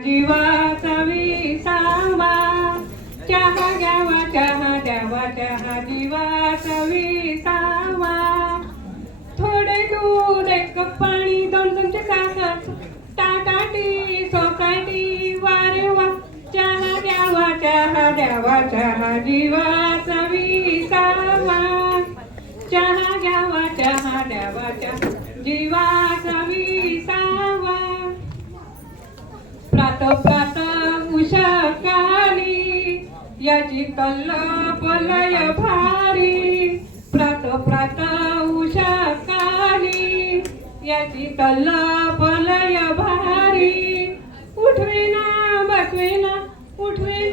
जीवा कवी सावा चहा घ्यावा चहा द्यावा चहा जीवा कवी सावा थोडे दूध एक पाणी दोन चमचे साखर. टाटा टी सोसायटी वारे वा. चहा द्यावा चहा द्यावा चहा जीवा कवी सावा चहा घ्यावा चहा द्यावा चहा याची कल्ल पलय भारी प्रात प्रात उषा काली. याची कल्ल पलय भारी उठवेना ना बसवे ना उठवे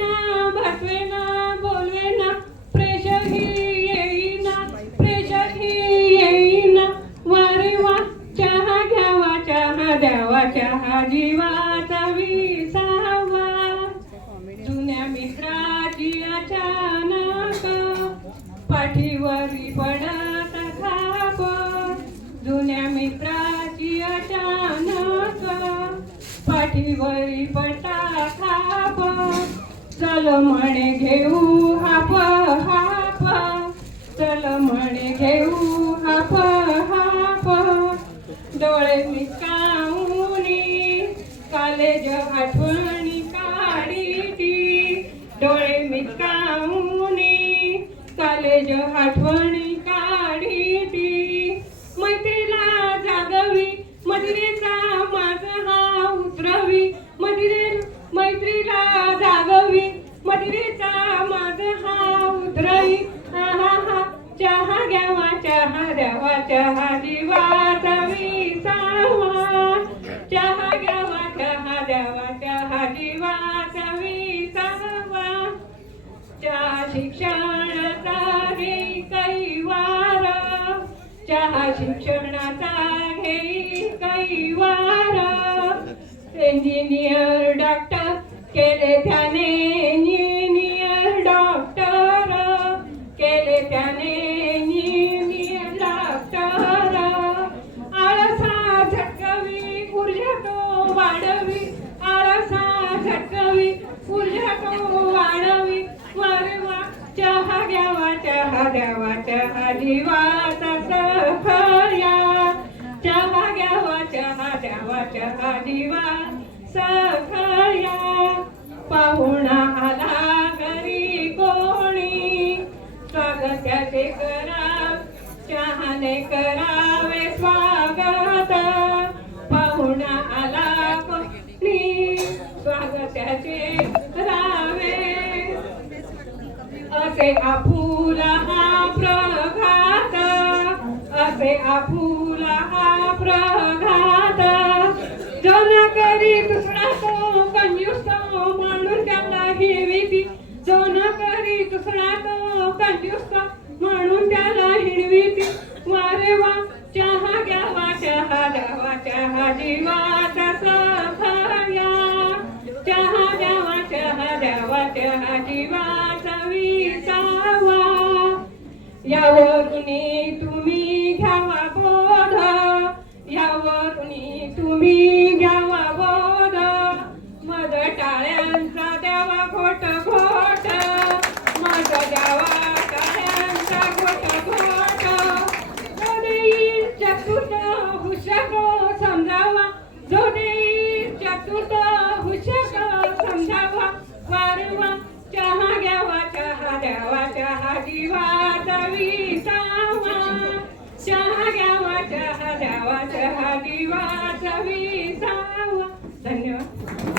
ना प्रेशर येईना प्रेशर ही येईना वारे वा चहा घ्यावा चहा द्यावा चहा जीवाचा विसा. पाठीवरी पडत खाप जुन्या मित्राची अचानक पाठीवरी पडता खाप चल म्हणे घेऊ हाप हाप. कालेज आठवणी काढीती मैत्रीला जागवी मदिरेचा माझा हा उतरवी. मदिरे मैत्रीला जागवी मदिरेचा माझा हा उतरवी. हा हा हा चहा घ्यावा चहा द्यावा चहा जीवाचा विसावा चहा घ्यावा चहा द्यावा चहा जीवाचा विसावा चहा शिक्षा चहा शिक्षणाचा घे कैवार इंजिनियर डॉक्टर केले त्याने इंजिनियर डॉक्टर केले त्याने इंजिनियर डॉक्टर आळसा झटकवी ऊर्जा तो वाढवी. आळसा झटकवी ऊर्जा तो वाढवी. वारे वा चहा घ्यावा चहा द्यावा चहा जीवाचा चहा जीवा सखया पाहुणा आला घरी कोणी? स्वागताचे करा चहाने करावे स्वागत. पाहुणा आला कोणी? स्वागताचे करावे. असे आपुला हा प्रघात. असे आपुला हा प्रघात. करी दुसरा तो कंजूस तो त्याला हिरवीती जो न करी दुसरा तो कंजूस तो. म्हणून त्याला हिरवीती वारे वा चहा घ्यावा चहा द्यावा चहा जीवाचा सखया चहा द्यावा चहा द्यावा चहा जीवाचा विसावा. यावरुनी तुम्ही घ्यावा बोध. यावर तुम्ही घ्यावा बोध मग टाळ्यांचा द्यावा खोट खोट मग द्यावा टाळ्यांचा खोट खोट जो देईल चतुर्थ हुशक समजावा. जो देईल चतुर्थ हुशक समजावा. वारवा चहा घ्यावा चहा द्यावा चहा जीवा दवी चहा घ्यावा विसावा धन्यवाद.